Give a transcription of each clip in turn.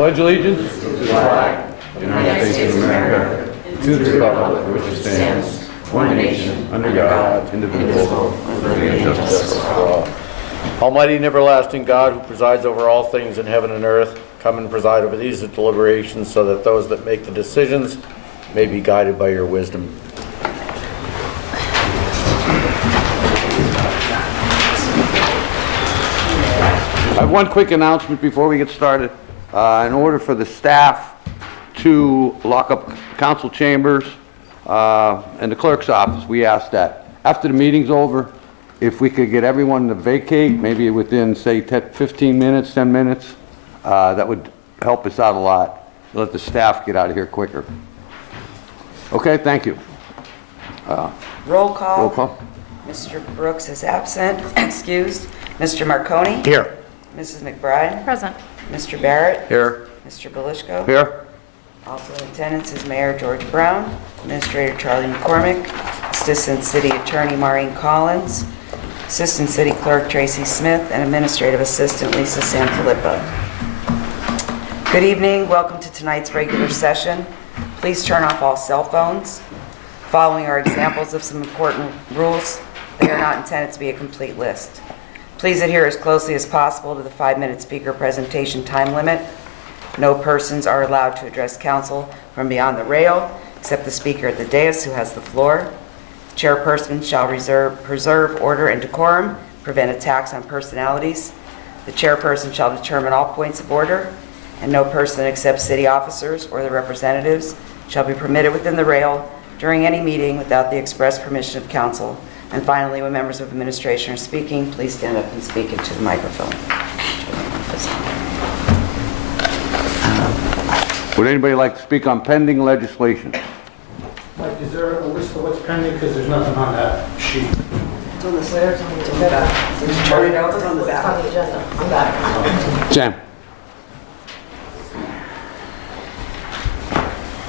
pledge allegiance to the flag of the United States of America, to the republic for which it stands, one nation, under God, indivisible, with liberty and justice for all. Almighty and everlasting God, who presides over all things in heaven and earth, come and preside over these deliberations so that those that make the decisions may be guided by your wisdom. I have one quick announcement before we get started. In order for the staff to lock up council chambers and the clerk's office, we ask that after the meeting's over, if we could get everyone to vacate, maybe within, say, 15 minutes, 10 minutes, that would help us out a lot. Let the staff get out of here quicker. Okay, thank you. Roll call. Roll call. Mr. Brooks is absent, excused. Mr. Marconi? Here. Mrs. McBride? Present. Mr. Barrett? Here. Mr. Belishko? Here. Also in attendance is Mayor George Brown, Administrator Charlie McCormick, Assistant City Attorney Maureen Collins, Assistant City Clerk Tracy Smith, and Administrative Assistant Lisa Sanfilippo. Good evening. Welcome to tonight's regular session. Please turn off all cell phones. Following are examples of some important rules. They are not intended to be a complete list. Please adhere as closely as possible to the 5-minute speaker presentation time limit. No persons are allowed to address council from beyond the rail, except the speaker at the dais who has the floor. The chairperson shall preserve order and decorum, prevent attacks on personalities. The chairperson shall determine all points of order, and no person except city officers or their representatives shall be permitted within the rail during any meeting without the express permission of council. And finally, when members of administration are speaking, please stand up and speak into the microphone. Would anybody like to speak on pending legislation? Mike, is there a list of what's pending? Because there's nothing on that sheet. It's on the Slater, it's on the agenda. Just turn it over. It's on the back. It's on the agenda. I'm back. Sam.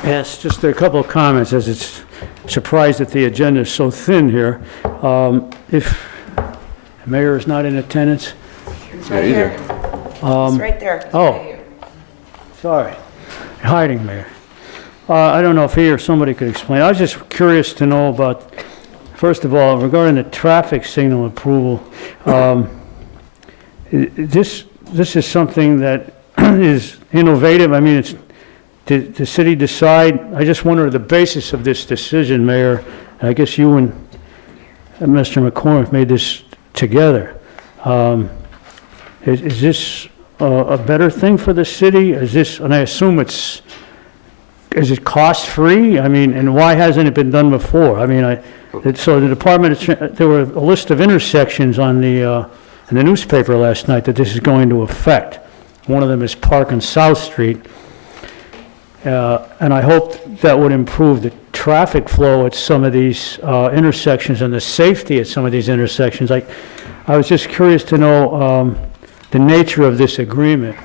Yes, just a couple of comments, as it's surprised that the agenda is so thin here. If the mayor is not in attendance, It's right here. It's right there. It's oh. right here. sorry, hiding, Mayor. I don't know if he or somebody could explain. I was just curious to know about, first of all, regarding the traffic signal approval. This is something that is innovative. I mean, it's, did the city decide? I just wonder the basis of this decision, Mayor. I guess you and Mr. McCormick made this together. Is this a better thing for the city? Is this, and I assume is it cost-free? I mean, and why hasn't it been done before? I mean, so the department, there were a list of intersections on the, in the newspaper last night that this is going to affect. One of them is Park and South Street. And I hope that would improve the traffic flow at some of these intersections and the safety at some of these intersections. I was just curious to know the nature of this agreement,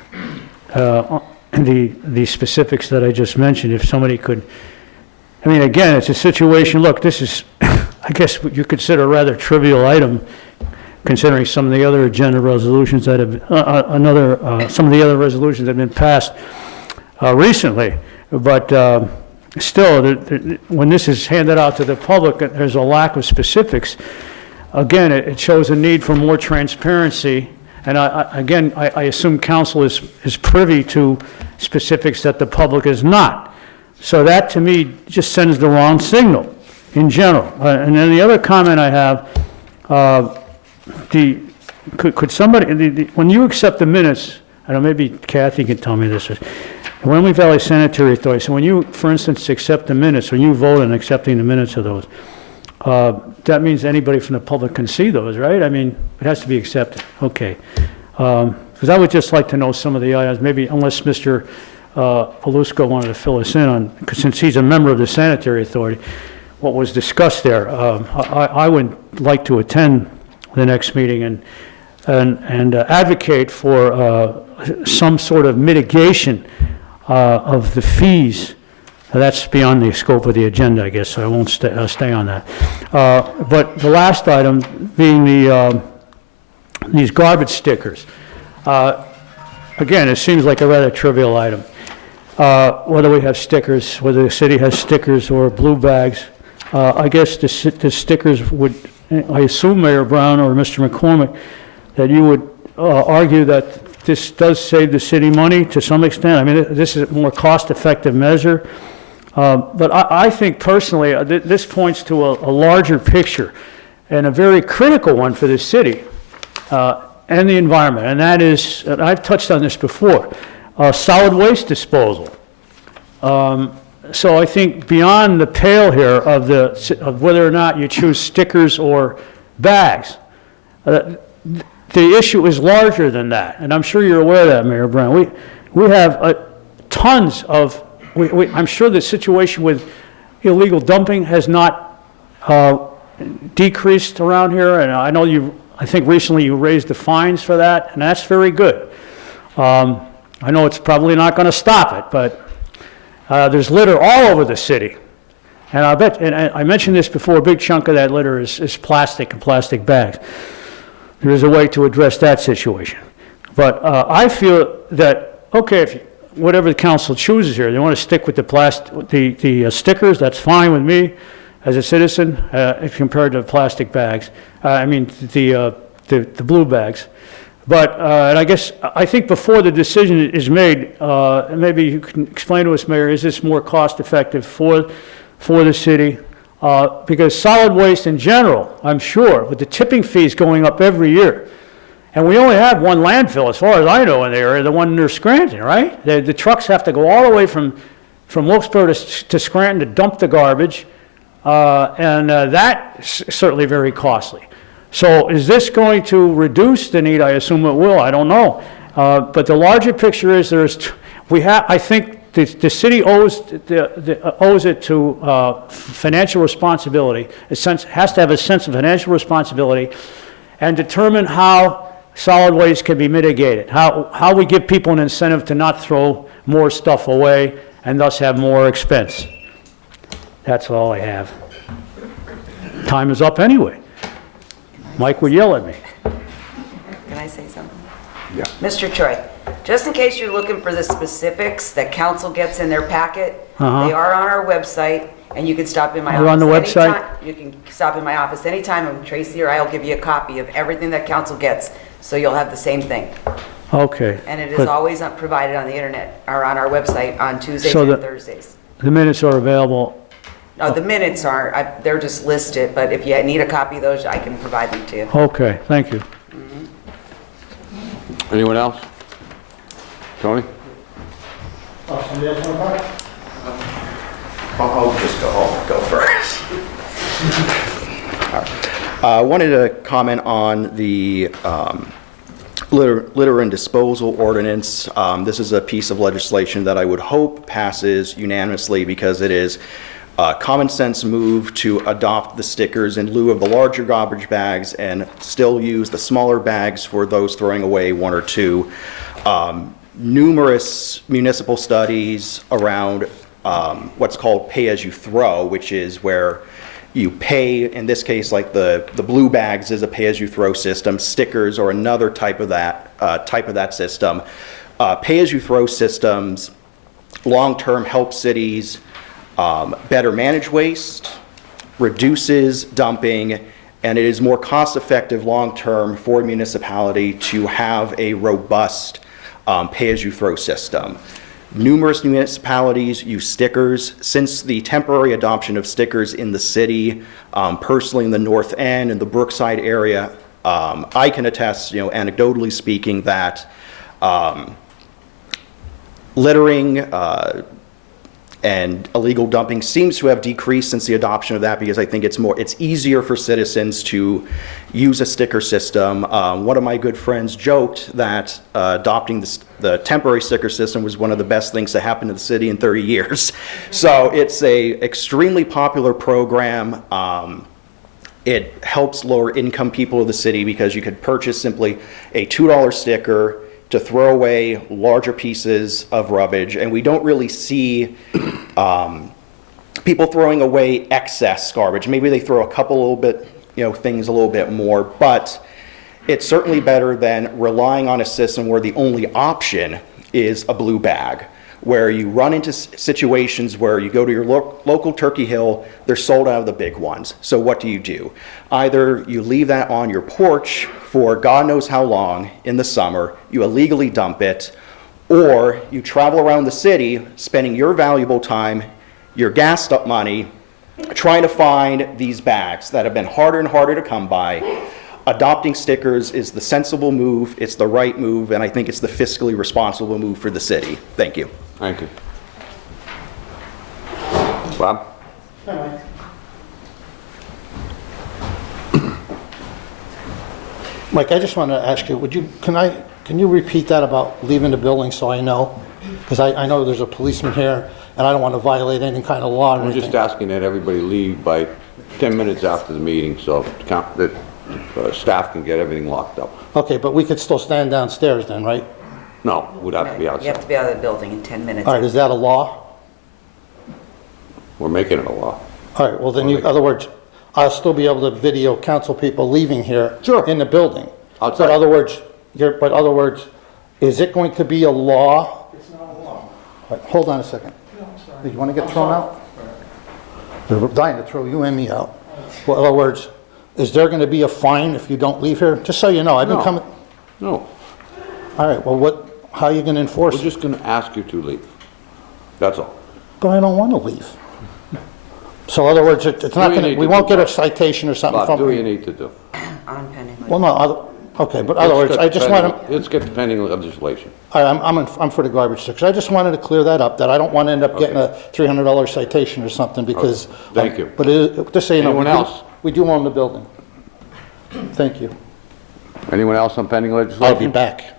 and the specifics that I just mentioned, if somebody could, I mean, again, it's a situation, look, this is, I guess what you consider a rather trivial item, considering some of the other agenda resolutions that have, some of the other resolutions that have been passed recently, but still, when this is handed out to the public, there's a lack of specifics. Again, it shows a need for more transparency, and I assume council is privy to specifics that the public is not. So that, to me, just sends the wrong signal in general. And then the other comment I have, could somebody, when you accept the minutes, I don't know, maybe Kathy can tell me this, William Valley Sanitary Authority, so when you, for instance, accept the minutes, when you vote on accepting the minutes of those, that means anybody from the public can see those, right? I mean, it has to be accepted. Okay. Because I would just like to know some of the items, maybe unless Mr. Palusko wanted to fill us in on, because since he's a member of the Sanitary Authority, what was discussed there. I would like to attend the next meeting and advocate for some sort of mitigation of the fees. That's beyond the scope of the agenda, I guess, so I won't stay on that. But the last item being these garbage stickers. again, it seems like a rather trivial item. Whether we have stickers, whether the city has stickers or blue bags, I guess the stickers would, I assume, Mayor Brown or Mr. McCormick, that you would argue that this does save the city money to some extent. I mean, this is a more cost-effective measure. But I think personally, this points to a larger picture and a very critical one for the city and the environment. And that is, and I've touched on this before, solid waste disposal. So I think beyond the pale here of whether or not you choose stickers or bags, the issue is larger than that. And I'm sure you're aware of that, Mayor Brown. We have tons of, I'm sure the situation with illegal dumping has not decreased around here. And I know I think recently you raised the fines for that, and that's very good. I know it's probably not going to stop it, but there's litter all over the city. And I bet, and I mentioned this before, a big chunk of that litter is plastic and plastic bags. There is a way to address that situation. But I feel that, okay, whatever the council chooses here, they want to stick with the stickers, that's fine with me as a citizen, compared to plastic bags. The blue bags. But, and I think before the decision is made, maybe you can explain to us, Mayor, is this more cost-effective for the city? Because solid waste in general, I'm sure, with the tipping fees going up every year, and we only have one landfill, as far as I know, in the area, the one near Scranton, right? The trucks have to go all the way from Wilkes-Barre to Scranton to dump the garbage, and that's certainly very costly. So is this going to reduce the need? I assume it will. I don't know. But the larger picture is I think the city owes it to financial responsibility. Has to have a sense of financial responsibility and determine how solid waste can be mitigated, how we give people an incentive to not throw more stuff away and thus have more expense. That's all I have. Time is up anyway. Mike would yell at me. Can I say something? Yeah. Mr. Choi, just in case you're looking for the specifics that council gets in their packet, Uh-huh. they are on our website, and you can stop in my They're office on the website? anytime. You can stop in my office anytime, and Tracy or I will give you a copy of everything that council gets, so you'll have the same thing. Okay. And it is But always provided on the internet, or on our website on Tuesdays So and Thursdays. the minutes are available. No, the minutes aren't, they're just listed, but if you need a copy of those, I can provide them to you. Okay, thank you. Anyone else? Tony? Somebody else want to talk? I'll just go first. I wanted to comment on the litter and disposal ordinance. This is a piece of legislation that I would hope passes unanimously because it is a common sense move to adopt the stickers in lieu of the larger garbage bags and still use the smaller bags for those throwing away one or two. Numerous municipal studies around what's called pay-as-you-throw, which is where you pay, in this case, like the blue bags is a pay-as-you-throw system. Stickers are another type of that system. Pay-as-you-throw systems long-term help cities better manage waste, reduces dumping, and it is more cost-effective long-term for a municipality to have a robust pay-as-you-throw system. Numerous municipalities use stickers. Since the temporary adoption of stickers in the city, personally in the North End and the Brookside area, I can attest, anecdotally speaking, that littering and illegal dumping seems to have decreased since the adoption of that because I think it's easier for citizens to use a sticker system. One of my good friends joked that adopting the temporary sticker system was one of the best things to happen to the city in 30 years. So it's a extremely popular program. It helps lower income people of the city because you could purchase simply a $2 sticker to throw away larger pieces of rubbish, and we don't really see people throwing away excess garbage. Maybe they throw a couple little bit, things a little bit more, but It's certainly better than relying on a system where the only option is a blue bag, where you run into situations where you go to your local Turkey Hill, they're sold out of the big ones. So what do? Either you leave that on your porch for God knows how long in the summer, you illegally dump it, or you travel around the city spending your valuable time, your gassed up money, trying to find these bags that have been harder and harder to come by. Adopting stickers is the sensible move, it's the right move, and I think it's the fiscally responsible move for the city. Thank you. Thank you. Bob? Mike, I just want to ask you, can you repeat that about leaving the building so I know? Because I know there's a policeman here, and I don't want to violate any kind of law or I'm anything. just asking that everybody leave by 10 minutes after the meeting so that staff can get everything locked up. Okay, but we could still stand downstairs then, right? No, we'd have to be You have outside. to be out of the building in 10 minutes. All right, is that a law? We're making it a law. All right, well then, in other words, I'll still be able to video council people leaving here. Sure. In the building. Outside. But other words, is it going to be a law? It's not a law. All right, hold on a second. No, I'm sorry. You want to get thrown out? They're dying to throw you and me out. Well, in other words, is there going to be a fine if you don't leave here? Just so you know, I've been No. coming. No, All right, well, how are you going to enforce we're it? just gonna ask you to leave. That's all. But I don't want to leave. So in other words, it's not you going to, need we to won't do, get a Bob? citation or something Bob, from do what you you. need to do. On pending. Well, no, okay, but in other words, I just want to, Let's get the pending legislation. I'm for the garbage stickers. I just wanted to clear that up, that I don't want to end up getting a $300 citation or something because. Thank you. But just so you know. Anyone else? We do own the building. Thank you. Anyone else on pending I'll legislation? be back.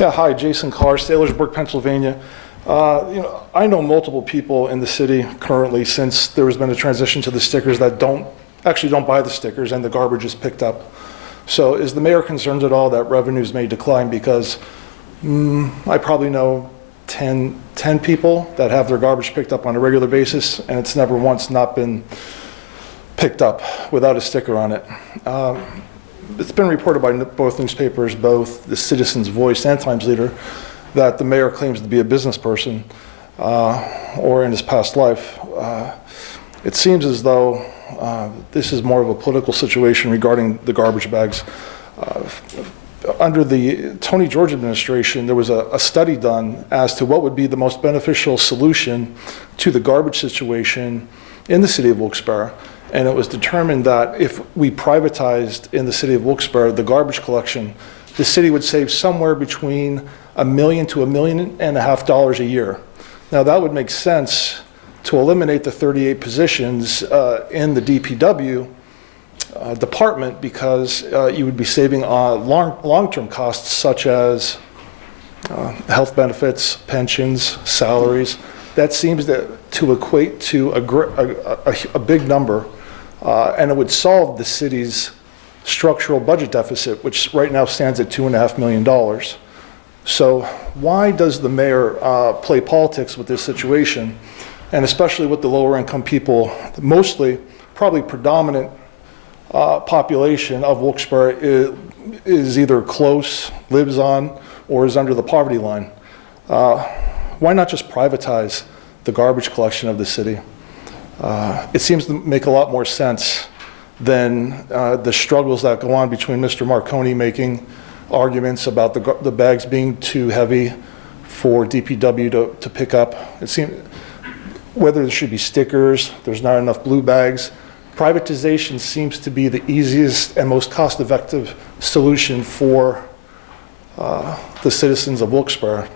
Yeah, hi, Jason Carr, Sailorsburg, Pennsylvania. I know multiple people in the city currently, since there has been a transition to the stickers, that actually don't buy the stickers and the garbage is picked up. So is the mayor concerned at all that revenues may decline? Because I probably know 10 people that have their garbage picked up on a regular basis, and it's never once not been picked up without a sticker on it. It's been reported by both newspapers, both the Citizen's Voice and Times Leader, that the mayor claims to be a business person, or in his past life. It seems as though this is more of a political situation regarding the garbage bags. Under the Tony George administration, there was a study done as to what would be the most beneficial solution to the garbage situation in the city of Wilkes-Barre. And it was determined that if we privatized in the city of Wilkes-Barre the garbage collection, the city would save somewhere between $1 million to $1.5 million a year. Now that would make sense to eliminate the 38 positions in the DPW department, because you would be saving long-term costs such as health benefits, pensions, salaries. That seems to equate to a big number, and it would solve the city's structural budget deficit, which right now stands at $2.5 million. So why does the mayor play politics with this situation, and especially with the lower income people, mostly, probably predominant population of Wilkes-Barre is either close, lives on, or is under the poverty line? Why not just privatize the garbage collection of the city? It seems to make a lot more sense than the struggles that go on between Mr. Marconi making arguments about the bags being too heavy for DPW to pick up. It seems whether there should be stickers, there's not enough blue bags. Privatization seems to be the easiest and most cost-effective solution for the citizens of Wilkes-Barre.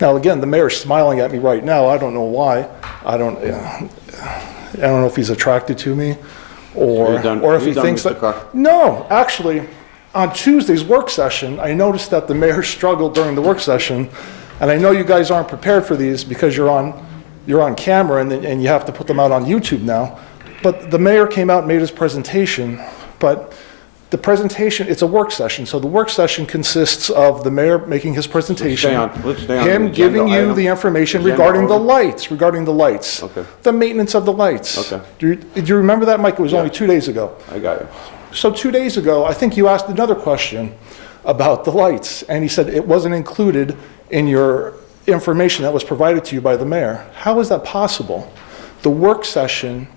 Now, again, the mayor's smiling at me right now. I don't know why. I don't know if he's attracted to me, or if he thinks that. No, actually, on Tuesday's work session, I noticed that the mayor struggled during the work session, and I know you guys aren't prepared for these because you're on camera and you have to put them out on YouTube now. But the mayor came out and made his presentation, but The presentation, it's a work session, so the work session consists of the mayor making his presentation. Let's stay on the Him agenda giving you item. the information Agenda regarding the item. lights. Okay. The maintenance of the lights. Okay. Do you remember that, Mike? It was Yeah. only 2 days ago. I got you. So 2 days ago, I think you asked another question about the lights, and he said it wasn't included in your information that was provided to you by the mayor. How is that possible? The work session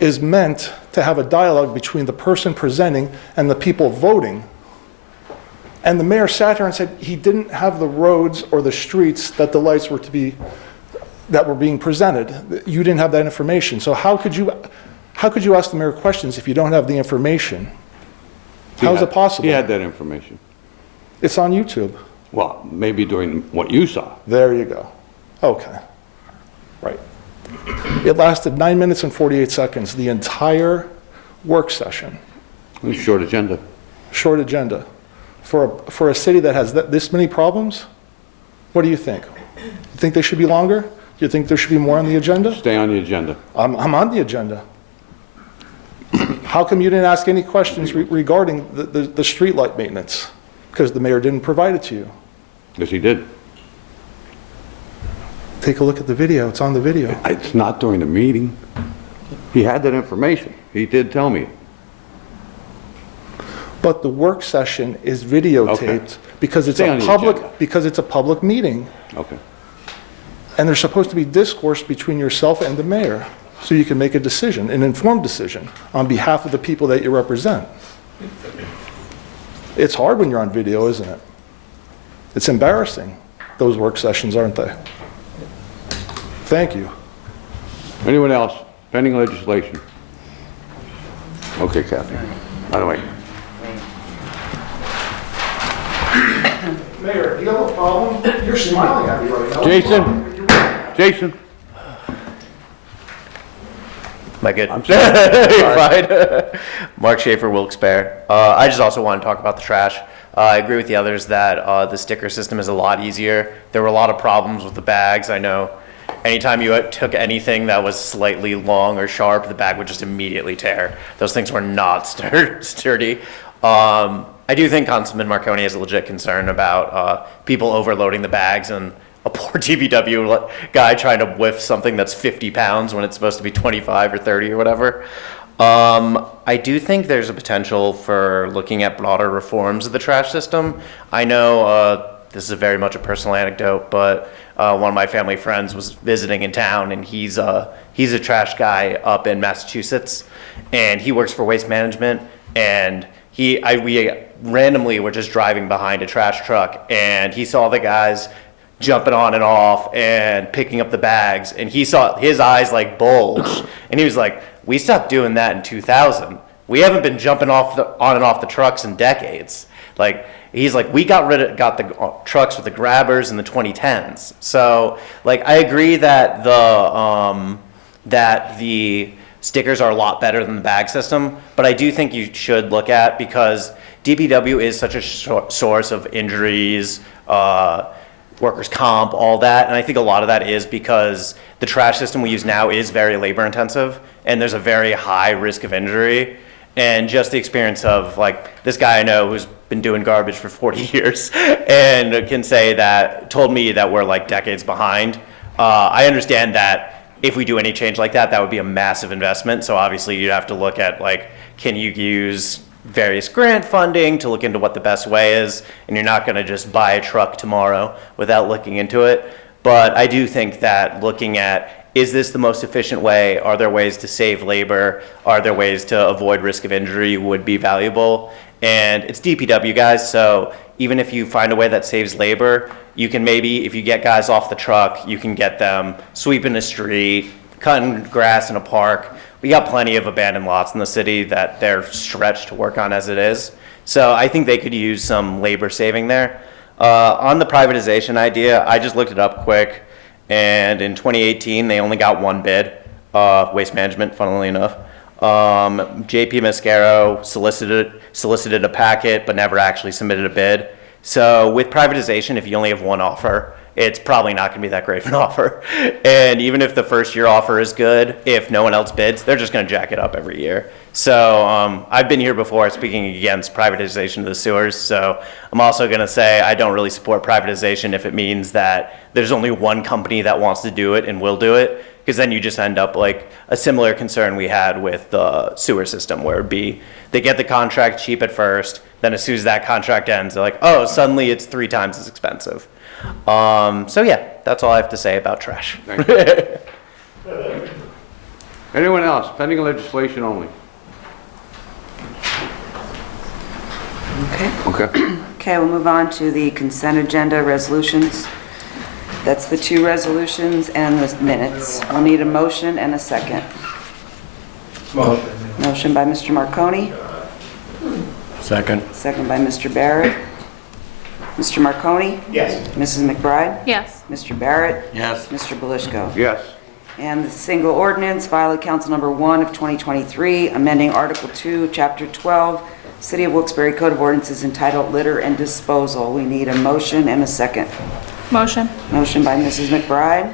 is meant to have a dialogue between the person presenting and the people voting. And the mayor sat here and said he didn't have the roads or the streets that the lights were that were being presented. You didn't have that information. So how could you ask the mayor questions if you don't have the information? How is it possible? He had that information. It's on YouTube. Well, maybe during what you saw. There you go. Okay. Right. It lasted 9 minutes and 48 seconds, the entire work session. It was a short agenda. Short agenda. For a city that has this many problems, what do you think? You think they should be longer? Do you think there should be more on the agenda? Stay on the agenda. I'm on the agenda. How come you didn't ask any questions regarding the streetlight maintenance? Because the mayor didn't provide it to you. Yes, he did. Take a look at the video. It's on the video. It's not during the meeting. He had that information. He did tell me. But the work session is videotaped because it's Stay on the agenda. because it's a public meeting. Okay. And there's supposed to be discourse between yourself and the mayor, so you can make a decision, an informed decision, on behalf of the people that you represent. It's hard when you're on video, isn't it? It's embarrassing, those work sessions, aren't they? Thank you. Anyone else? Pending legislation? Okay, Kathy. By the way, Mayor, do you have a problem? You're smiling at me right now. Jason? Am I good? I'm sorry. Fine. Mark Schaefer, Wilkes-Barre. I just also want to talk about the trash. I agree with the others that the sticker system is a lot easier. There were a lot of problems with the bags. I know anytime you took anything that was slightly long or sharp, the bag would just immediately tear. Those things were not sturdy. I do think Councilman Marconi has a legit concern about people overloading the bags and a poor DPW guy trying to whiff something that's 50 pounds when it's supposed to be 25 or 30 or whatever. I do think there's a potential for looking at broader reforms of the trash system. I know this is very much a personal anecdote, but one of my family friends was visiting in town, and he's a trash guy up in Massachusetts, and he works for Waste Management, and we randomly were just driving behind a trash truck, and he saw the guys jumping on and off and picking up the bags, and he saw his eyes like bulge, and he was like, we stopped doing that in 2000. We haven't been jumping on and off the trucks in decades. Like, he's like, we got the trucks with the grabbers in the 2010s. So, like, I agree that the stickers are a lot better than the bag system, but I do think you should look at, because DPW is such a source of injuries, workers' comp, all that, and I think a lot of that is because the trash system we use now is very labor intensive, and there's a very high risk of injury. And just the experience of, like, this guy I know who's been doing garbage for 40 years and told me that we're like decades behind. I understand that if we do any change like that, that would be a massive investment. So obviously you'd have to look at, like, can you use various grant funding to look into what the best way is, and you're not going to just buy a truck tomorrow without looking into it. But I do think that looking at, is this the most efficient way? Are there ways to save labor? Are there ways to avoid risk of injury would be valuable? And it's DPW, guys, so even if you find a way that saves labor, you can maybe, if you get guys off the truck, you can get them sweeping a street, cutting grass in a park. We got plenty of abandoned lots in the city that they're stretched to work on as it is. So I think they could use some labor saving there. On the privatization idea, I just looked it up quick, and in 2018, they only got one bid, Waste Management, funnily enough. JP Mascaro solicited a packet, but never actually submitted a bid. So with privatization, if you only have one offer, it's probably not going to be that great of an offer. And even if the first year offer is good, if no one else bids, they're just going to jack it up every year. So I've been here before speaking against privatization of the sewers. So I'm also going to say I don't really support privatization if it means that there's only one company that wants to do it and will do it, because then you just end up like a similar concern we had with the sewer system, where it'd be they get the contract cheap at first, then as soon as that contract ends, they're like, oh, suddenly it's 3 times as expensive. So yeah, that's all I have to say about trash. Thank you. Anyone else? Pending legislation only. Okay. Okay. Okay, we'll move on to the consent agenda resolutions. That's the 2 resolutions and the minutes. I'll need a motion and a second. Motion by Mr. Marconi, Second. second by Mr. Barrett. Mr. Marconi? Yes. Mrs. McBride? Yes. Mr. Barrett? Yes. Mr. Belishko? Yes. And the single ordinance, Violet Council Number 1 of 2023, amending Article 2, Chapter 12, City of Wilkes-Barre Code of Ordinances entitled Litter and Disposal. We need a motion and a second. Motion. Motion by Mrs. McBride,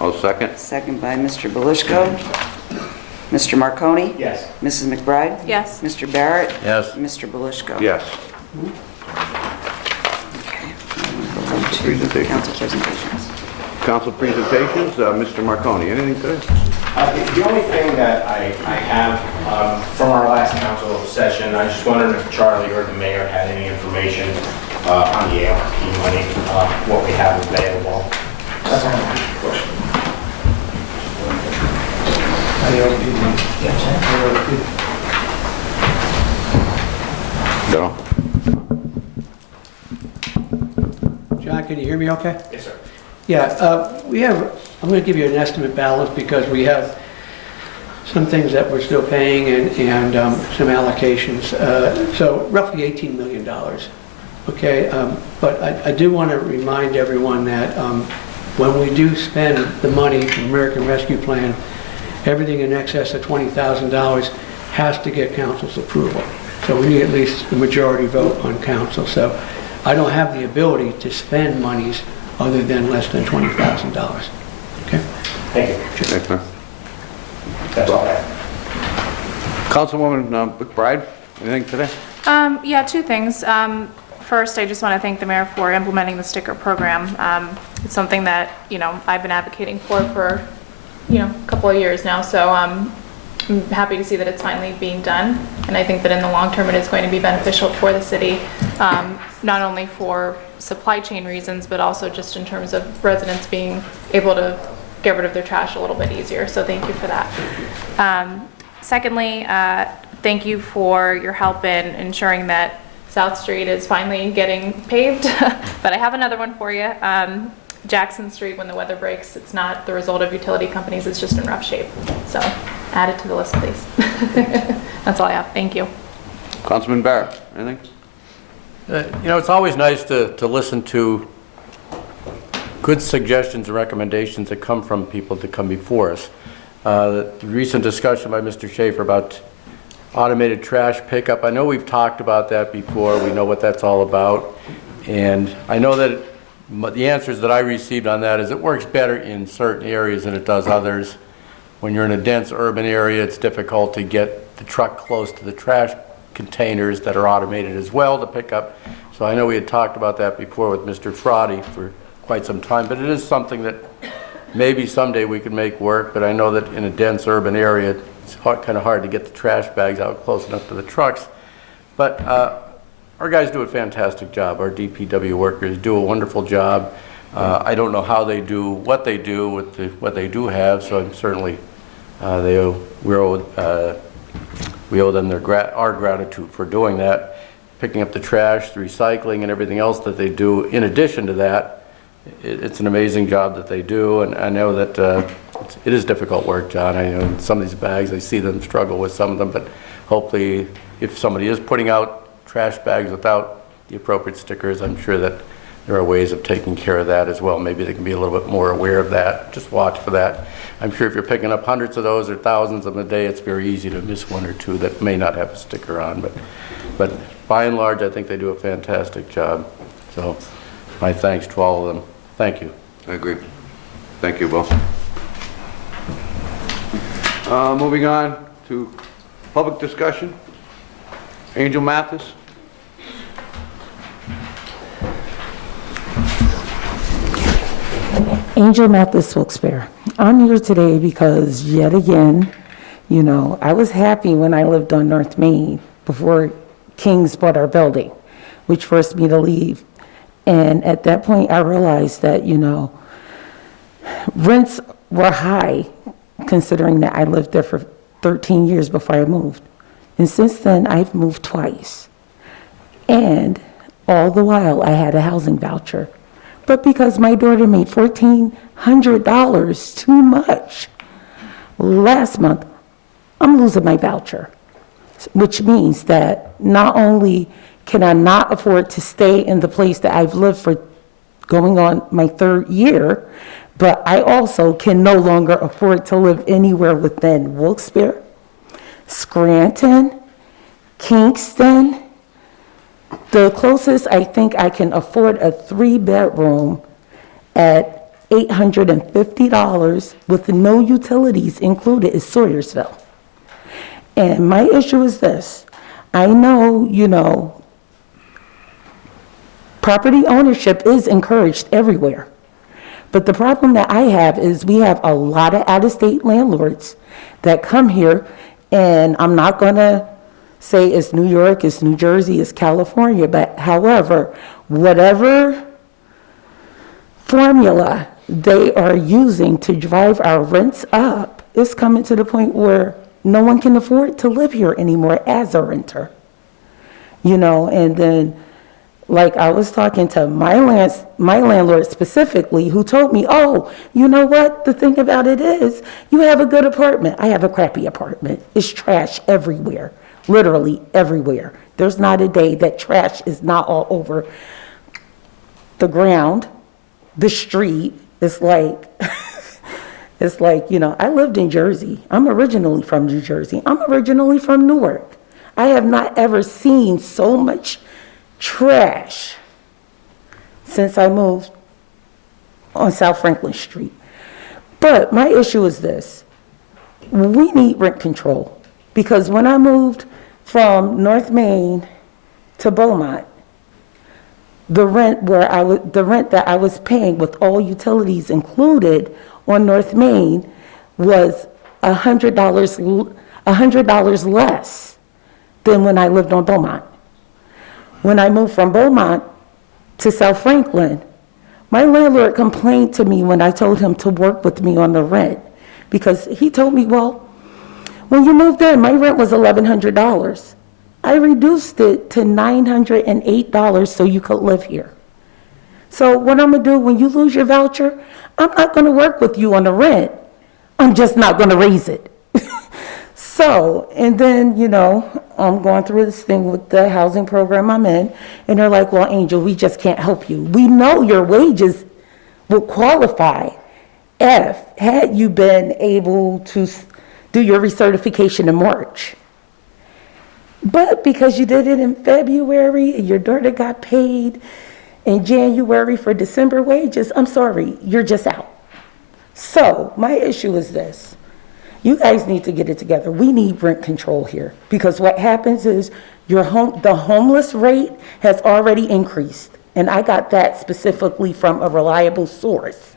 I'll second. second by Mr. Belishko. Mr. Marconi? Yes. Mrs. McBride? Yes. Mr. Barrett? Yes. Mr. Belishko? Yes. Okay. Now we'll go on to Presentation. council presentations. Council presentations, Mr. Marconi, anything today? The only thing that I have from our last council session, I just wondered if Charlie or the mayor had any information on the ARP money, what we have available. That's all my question. No. John, can you hear me okay? Yes, sir. Yeah, we have, I'm going to give you an estimate balance because we have some things that we're still paying and some allocations. So roughly $18 million. Okay, but I do want to remind everyone that when we do spend the money from American Rescue Plan, everything in excess of $20,000 has to get council's approval. So we need at least the majority vote on council. So I don't have the ability to spend monies other than less than $20,000. Okay? Thank you. Thanks, man. That's all I have. Councilwoman McBride, anything today? Yeah, 2 things. First, I just want to thank the mayor for implementing the sticker program. It's something that, I've been advocating for, a couple of years now. So I'm happy to see that it's finally being done. And I think that in the long term, it is going to be beneficial for the city, not only for supply chain reasons, but also just in terms of residents being able to get rid of their trash a little bit easier. So thank you for that. Secondly, thank you for your help in ensuring that South Street is finally getting paved. But I have another one for you. Jackson Street, when the weather breaks, it's not the result of utility companies, it's just in rough shape. So add it to the list, please. That's all I have. Thank you. Councilman Barrett, anything? It's always nice to listen to good suggestions and recommendations that come from people that come before us. The recent discussion by Mr. Schaefer about automated trash pickup, I know we've talked about that before. We know what that's all about. And I know that the answers that I received on that is it works better in certain areas than it does others. When you're in a dense urban area, it's difficult to get the truck close to the trash containers that are automated as well to pick up. So I know we had talked about that before with Mr. Fraudy for quite some time, but it is something that maybe someday we could make work. But I know that in a dense urban area, it's kind of hard to get the trash bags out close enough to the trucks. But our guys do a fantastic job. Our DPW workers do a wonderful job. I don't know how they do what they do with what they do have, so I'm certainly we owe them our gratitude for doing that, picking up the trash, the recycling, and everything else that they do. In addition to that, it's an amazing job that they do, and I know that it is difficult work, John. I know some of these bags, I see them struggle with some of them, but hopefully if somebody is putting out trash bags without the appropriate stickers, I'm sure that there are ways of taking care of that as well. Maybe they can be a little bit more aware of that. Just watch for that. I'm sure if you're picking up hundreds of those or thousands of them a day, it's very easy to miss one or two that may not have a sticker on. But by and large, I think they do a fantastic job. So my thanks to all of them. Thank you. I agree. Thank you, Will. Moving on to public discussion. Angel Mathis. Angel Mathis, Wilkes-Barre. I'm here today because yet again, you know, I was happy when I lived on North Main before Kings bought our building, which forced me to leave. And at that point, I realized that, you know, rents were high, considering that I lived there for 13 years before I moved. And since then, I've moved twice. And all the while, I had a housing voucher. But because my daughter made $1,400 too much last month, I'm losing my voucher, which means that not only can I not afford to stay in the place that I've lived for going on my 3rd year, but I also can no longer afford to live anywhere within Wilkes-Barre, Scranton, Kingston. The closest I think I can afford a 3-bedroom at $850 with no utilities included is Sawyersville. And my issue is this. I know, you know, property ownership is encouraged everywhere. But the problem that I have is we have a lot of out-of-state landlords that come here, and I'm not going to say it's New York, it's New Jersey, it's California, but however, whatever formula they are using to drive our rents up, it's coming to the point where no one can afford to live here anymore as a renter. You know, and then, like I was talking to my landlord specifically, who told me, oh, you know what, the thing about it is, you have a good apartment. I have a crappy apartment. It's trash everywhere. Literally everywhere. There's not a day that trash is not all over the ground, the street. It's like, it's like, you know, I lived in Jersey. I'm originally from New Jersey. I'm originally from Newark. I have not ever seen so much trash since I moved on South Franklin Street. But my issue is this. We need rent control. Because when I moved from North Main to Beaumont, the rent that I was paying with all utilities included on North Main was $100 less than when I lived on Beaumont. When I moved from Beaumont to South Franklin, my landlord complained to me when I told him to work with me on the rent, because he told me, well, when you moved in, my rent was $1,100. I reduced it to $908 so you could live here. So what I'm gonna do when you lose your voucher, I'm not gonna work with you on the rent. I'm just not gonna raise it. So, and then, you know, I'm going through this thing with the housing program I'm in, and they're like, well, Angel, we just can't help you. We know your wages will qualify had you been able to do your recertification in March. But because you did it in February and your daughter got paid in January for December wages, I'm sorry, you're just out. So my issue is this. You guys need to get it together. We need rent control here, because what happens is the homeless rate has already increased. And I got that specifically from a reliable source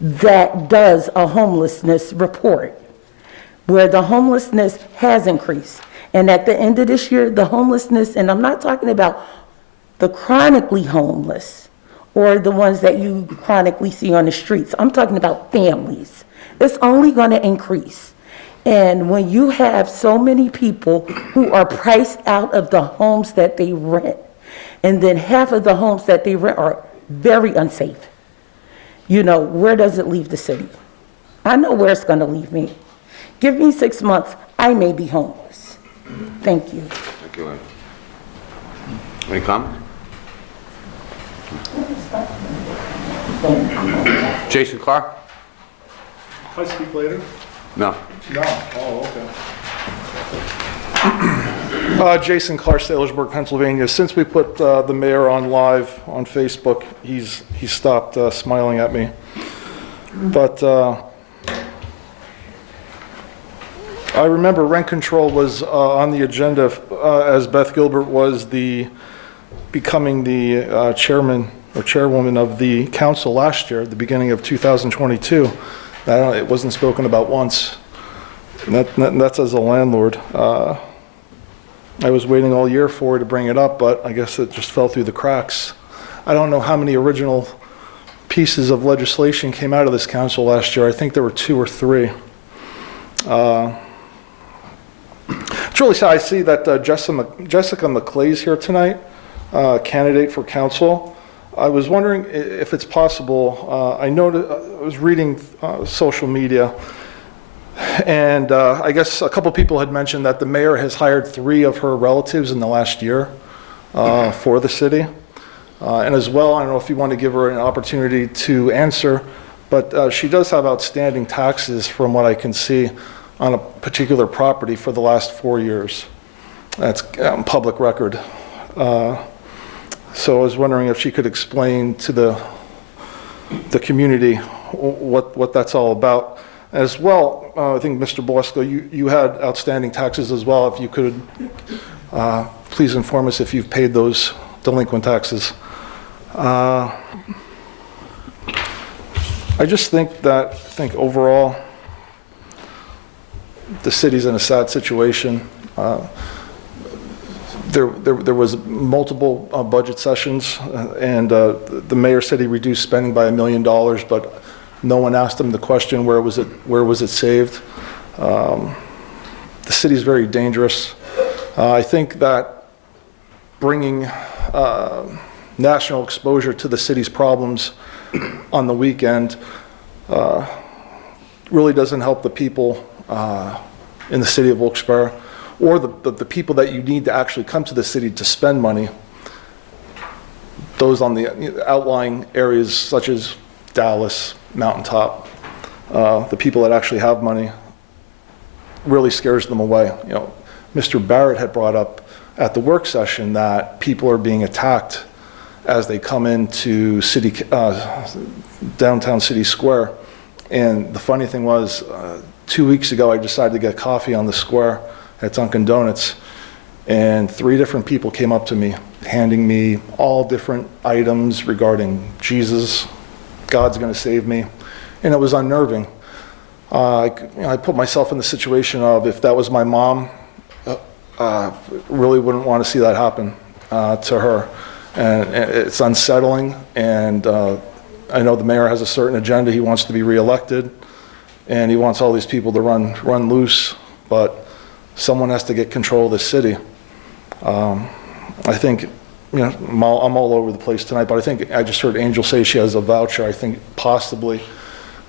that does a homelessness report, where the homelessness has increased. And at the end of this year, the homelessness, and I'm not talking about the chronically homeless or the ones that you chronically see on the streets. I'm talking about families. It's only going to increase. And when you have so many people who are priced out of the homes that they rent, and then half of the homes that they rent are very unsafe, you know, where does it leave the city? I know where it's going to leave me. Give me 6 months, I may be homeless. Thank you. Thank you, Ann. Any comments? Jason Clark? Can I speak later? No. No, oh, okay. Jason Clark, Sailorsburg, Pennsylvania. Since we put the mayor on live on Facebook, he's stopped smiling at me. But I remember rent control was on the agenda as Beth Gilbert was becoming the chairman or chairwoman of the council last year, at the beginning of 2022. It wasn't spoken about once. And that's as a landlord. I was waiting all year for her to bring it up, but I guess it just fell through the cracks. I don't know how many original pieces of legislation came out of this council last year. I think there were 2 or 3. It's really sad. I see that Jessica McClay's here tonight, candidate for council. I was wondering if it's possible. I was reading social media, and I guess a couple people had mentioned that the mayor has hired 3 of her relatives in the last year for the city. And as well, I don't know if you want to give her an opportunity to answer, but she does have outstanding taxes from what I can see on a particular property for the last 4 years. That's public record. So I was wondering if she could explain to the community what that's all about. As well, I think Mr. Bosco, you had outstanding taxes as well. If you could please inform us if you've paid those delinquent taxes. I just think overall the city's in a sad situation. There was multiple budget sessions, and the mayor said he reduced spending by $1 million, but no one asked him the question, where was it saved? The city's very dangerous. I think that bringing national exposure to the city's problems on the weekend really doesn't help the people in the city of Wilkes-Barre, or the people that you need to actually come to the city to spend money. Those on the outlying areas such as Dallas, Mountaintop, the people that actually have money, really scares them away. Mr. Barrett had brought up at the work session that people are being attacked as they come into downtown City Square. And the funny thing was, 2 weeks ago, I decided to get coffee on the square at Dunkin' Donuts, and 3 different people came up to me, handing me all different items regarding Jesus, God's gonna save me, and it was unnerving. I put myself in the situation of, if that was my mom, really wouldn't want to see that happen to her. And it's unsettling, and I know the mayor has a certain agenda. He wants to be reelected, and he wants all these people to run loose, but someone has to get control of the city. I think, I'm all over the place tonight, but I think I just heard Angel say she has a voucher. I think possibly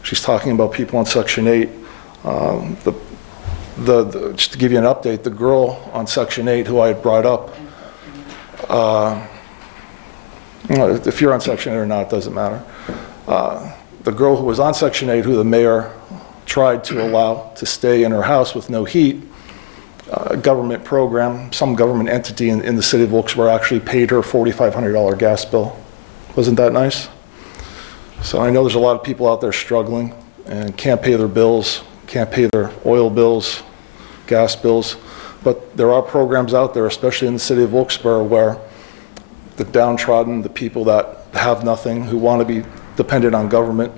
she's talking about people on Section 8. Just to give you an update, the girl on Section 8 who I had brought up, if you're on Section 8 or not, doesn't matter. The girl who was on Section 8, who the mayor tried to allow to stay in her house with no heat, a government program, some government entity in the city of Wilkes-Barre actually paid her a $4,500 gas bill. Wasn't that nice? So I know there's a lot of people out there struggling and can't pay their bills, can't pay their oil bills, gas bills, but there are programs out there, especially in the city of Wilkes-Barre, where the downtrodden, the people that have nothing, who want to be dependent on government,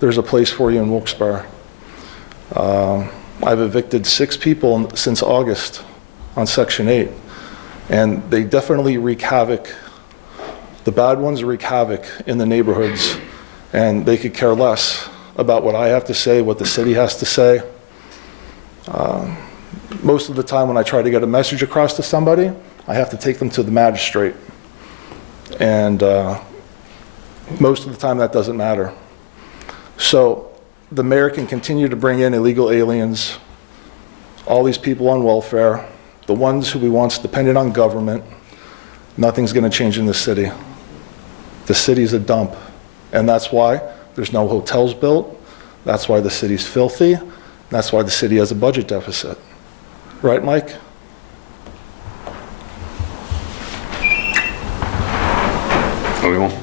there's a place for you in Wilkes-Barre. I've evicted 6 people since August on Section 8, and they definitely wreak havoc. The bad ones wreak havoc in the neighborhoods, and they could care less about what I have to say, what the city has to say. Most of the time when I try to get a message across to somebody, I have to take them to the magistrate. And most of the time that doesn't matter. So the mayor can continue to bring in illegal aliens, all these people on welfare, the ones who he wants dependent on government. Nothing's going to change in the city. The city's a dump, and that's why there's no hotels built. That's why the city's filthy. That's why the city has a budget deficit. Right, Mike? What do we want?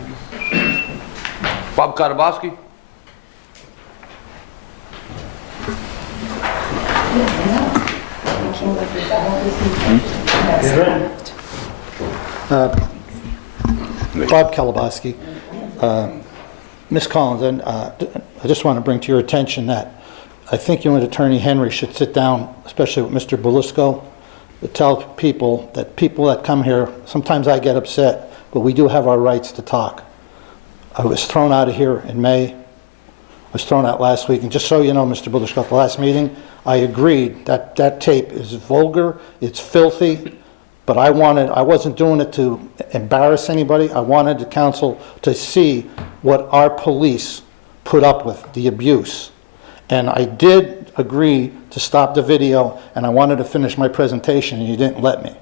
Bob Kotobowski? Bob Kalabowski. Ms. Collins, and I just want to bring to your attention that I think you and Attorney Henry should sit down, especially with Mr. Belusco, to tell people that come here, sometimes I get upset, but we do have our rights to talk. I was thrown out of here in May. I was thrown out last week. And just so you know, Mr. Belusco, at the last meeting, I agreed that that tape is vulgar, it's filthy, but I wasn't doing it to embarrass anybody. I wanted the council to see what our police put up with, the abuse. And I did agree to stop the video, and I wanted to finish my presentation, and you didn't let me.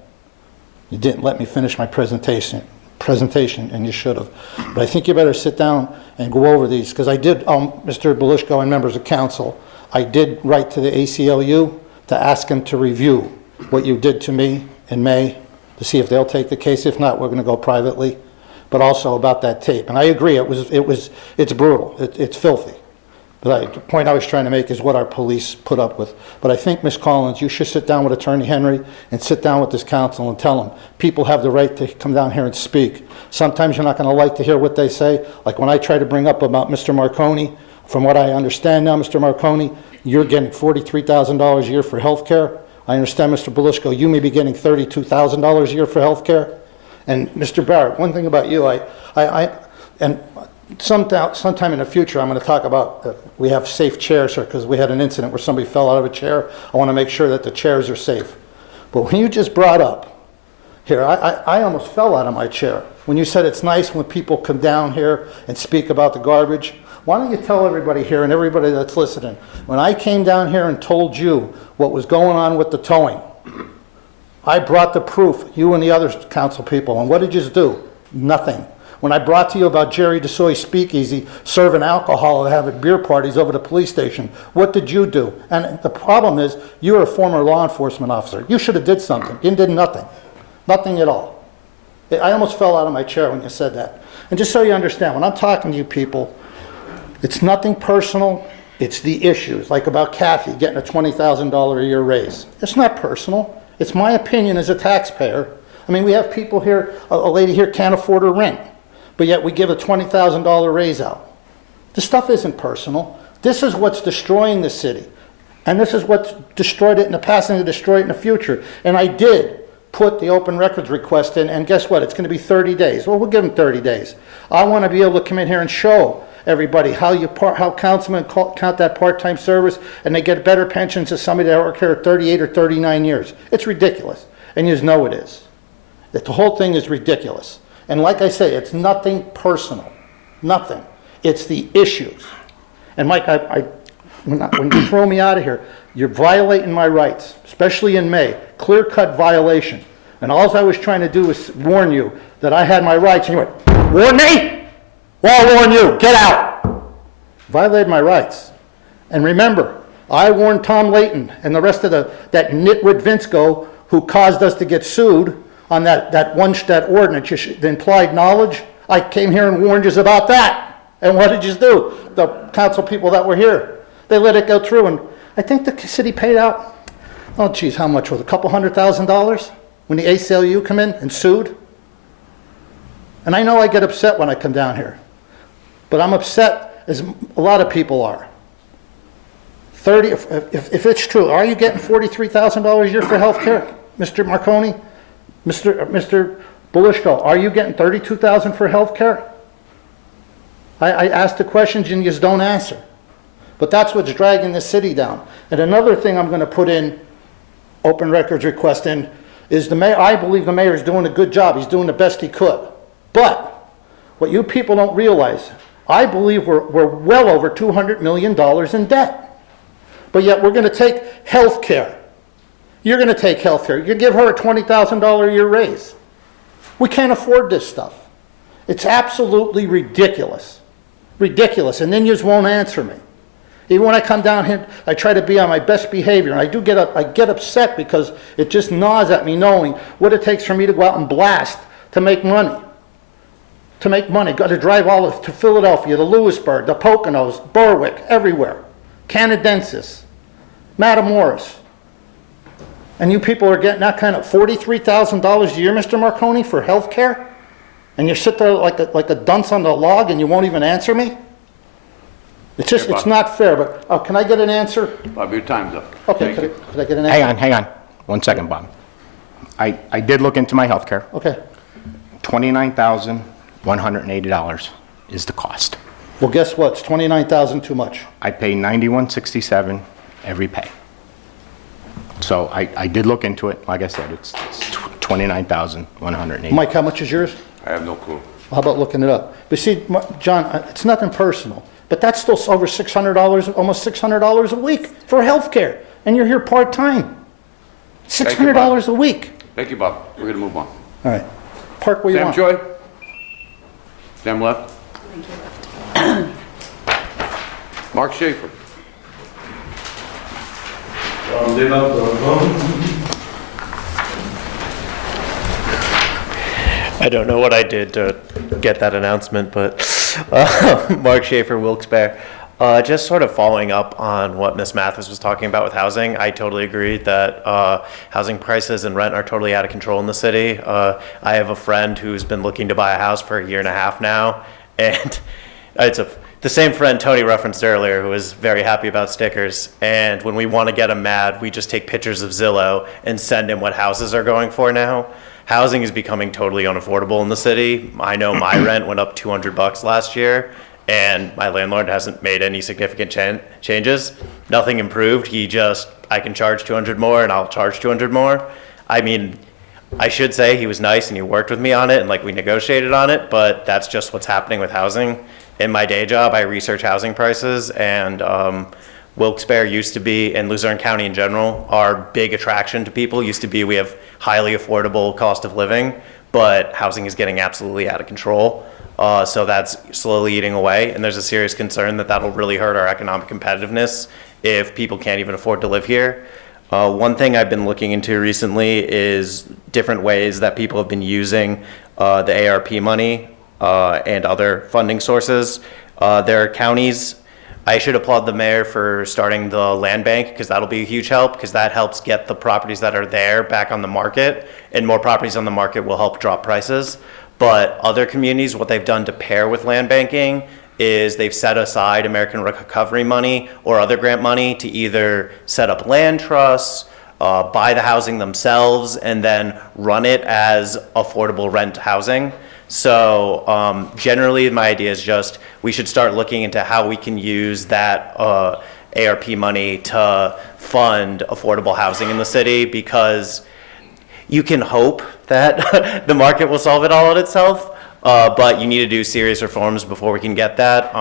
You didn't let me finish my presentation, and you should have. But I think you better sit down and go over these, because I did, Mr. Belushko and members of council, I did write to the ACLU to ask them to review what you did to me in May, to see if they'll take the case. If not, we're going to go privately. But also about that tape. And I agree, it's brutal, it's filthy. But the point I was trying to make is what our police put up with. But I think, Ms. Collins, you should sit down with Attorney Henry and sit down with this council and tell them people have the right to come down here and speak. Sometimes you're not going to like to hear what they say. Like when I try to bring up about Mr. Marconi, from what I understand now, Mr. Marconi, you're getting $43,000 a year for health care. I understand, Mr. Belushko, you may be getting $32,000 a year for health care. And Mr. Barrett, one thing about you, and sometime in the future, I'm going to talk about, we have safe chairs here because we had an incident where somebody fell out of a chair. I want to make sure that the chairs are safe. But when you just brought up, here, I almost fell out of my chair. When you said it's nice when people come down here and speak about the garbage, why don't you tell everybody here and everybody that's listening, when I came down here and told you what was going on with the towing, I brought the proof, you and the other council people, and what did you do? Nothing. When I brought to you about Jerry DeSoy's speakeasy serving alcohol and having beer parties over the police station, what did you do? And the problem is, you're a former law enforcement officer. You should have did something. You did nothing. Nothing at all. I almost fell out of my chair when you said that. And just so you understand, when I'm talking to you people, it's nothing personal. It's the issues, like about Kathy getting a $20,000 a year raise. It's not personal. It's my opinion as a taxpayer. I mean, we have people here, a lady here can't afford her rent, but yet we give a $20,000 raise out. This stuff isn't personal. This is what's destroying the city. And this is what's destroyed it in the past and to destroy it in the future. And I did put the open records request in, and guess what? It's going to be 30 days. Well, we'll give them 30 days. I want to be able to come in here and show everybody how councilmen count that part-time service, and they get better pensions than somebody that worked here 38 or 39 years. It's ridiculous, and you know it is. That the whole thing is ridiculous. And like I say, it's nothing personal, nothing. It's the issues. And Mike, when you throw me out of here, you're violating my rights, especially in May, clear-cut violation. And all I was trying to do was warn you that I had my rights, and you went, warn me? Well, I'll warn you, get out. Violated my rights. And remember, I warned Tom Layton and the rest of that nitwit Vinsko who caused us to get sued on that ordinance, the implied knowledge. I came here and warned you about that. And what did you do? The council people that were here, they let it go through, and I think the city paid out, oh geez, how much was it? A couple $100,000 when the ACLU come in and sued? And I know I get upset when I come down here, but I'm upset as a lot of people are. If it's true, are you getting $43,000 a year for health care, Mr. Marconi? Mr. Belushko, are you getting $32,000 for health care? I ask the questions and you just don't answer. But that's what's dragging the city down. And another thing I'm going to put in, open records request in, is the mayor. I believe the mayor is doing a good job. He's doing the best he could. But what you people don't realize, I believe we're well over $200 million in debt. But yet we're going to take health care. You're going to take health care. You give her a $20,000 a year raise. We can't afford this stuff. It's absolutely ridiculous. Ridiculous. And then you just won't answer me. Even when I come down here, I try to be on my best behavior. And I get upset because it just gnaws at me knowing what it takes for me to go out and blast to make money. To make money. Got to drive all to Philadelphia, to Lewisburg, the Poconos, Berwick, everywhere. Canadensis, Matamoros. And you people are getting that kind of $43,000 a year, Mr. Marconi, for health care? And you sit there like a dunce on the log and you won't even answer me? It's just, it's not fair, but, can I get an answer? Bob, your time's up. Okay, Thank you. could I get an answer? Hang on. 1 second, Bob. I did look into my healthcare. Okay. $29,180 is the cost. Well, guess what? It's $29,000 too much. I pay $91.67 every pay. So I did look into it. Like I said, it's $29,180. Mike, how much is yours? I have no clue. How about looking it up? But see, John, it's nothing personal, but that's still over $600, almost $600 a week for health care, and you're here part-time. Thank you, Bob. $600 a week. Thank you, Bob. We're going to move on. All right. Park where you Sam want. Choi? Sam left? Mark Schaefer? I don't know what I did to get that announcement, but Mark Schaefer, Wilkes-Barre. Just sort of following up on what Ms. Mathis was talking about with housing, I totally agree that housing prices and rent are totally out of control in the city. I have a friend who's been looking to buy a house for a year and a half now, and it's the same friend Tony referenced earlier who was very happy about stickers. And when we want to get him mad, we just take pictures of Zillow and send him what houses are going for now. Housing is becoming totally unaffordable in the city. I know my rent went up $200 last year, and my landlord hasn't made any significant changes. Nothing improved. I can charge 200 more and I'll charge 200 more. I mean, I should say he was nice and he worked with me on it and we negotiated on it, but that's just what's happening with housing. In my day job, I research housing prices, and Wilkes-Barre used to be, and Luzerne County in general, our big attraction to people used to be we have highly affordable cost of living, but housing is getting absolutely out of control. So that's slowly eating away, and there's a serious concern that that'll really hurt our economic competitiveness if people can't even afford to live here. One thing I've been looking into recently is different ways that people have been using the ARP money and other funding sources. There are counties. I should applaud the mayor for starting the land bank, because that'll be a huge help, because that helps get the properties that are there back on the market, and more properties on the market will help drop prices. But other communities, what they've done to pair with land banking is they've set aside American Recovery money or other grant money to either set up land trusts, buy the housing themselves, and then run it as affordable rent housing. So generally my idea is just we should start looking into how we can use that ARP money to fund affordable housing in the city, because you can hope that the market will solve it all on itself, but you need to do serious reforms before we can get that.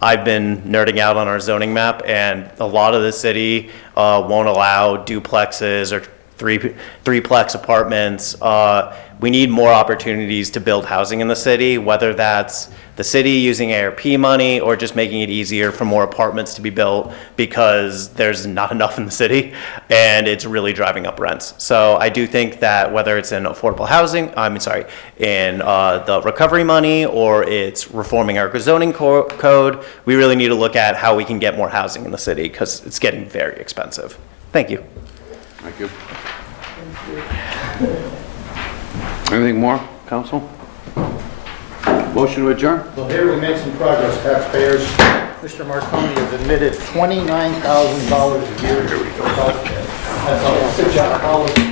I've been nerding out on our zoning map, and a lot of the city won't allow duplexes or threeplex apartments. We need more opportunities to build housing in the city, whether that's the city using ARP money or just making it easier for more apartments to be built, because there's not enough in the city and it's really driving up rents. So I do think that whether it's in affordable housing, in the recovery money, or it's reforming our zoning code, we really need to look at how we can get more housing in the city, because it's getting very expensive. Thank you. Thank you. Anything more, council? Motion to adjourn? Well, here we made some progress, taxpayers. Mr. Marconi has admitted $29,000 a year to health care. That's a $6 policy.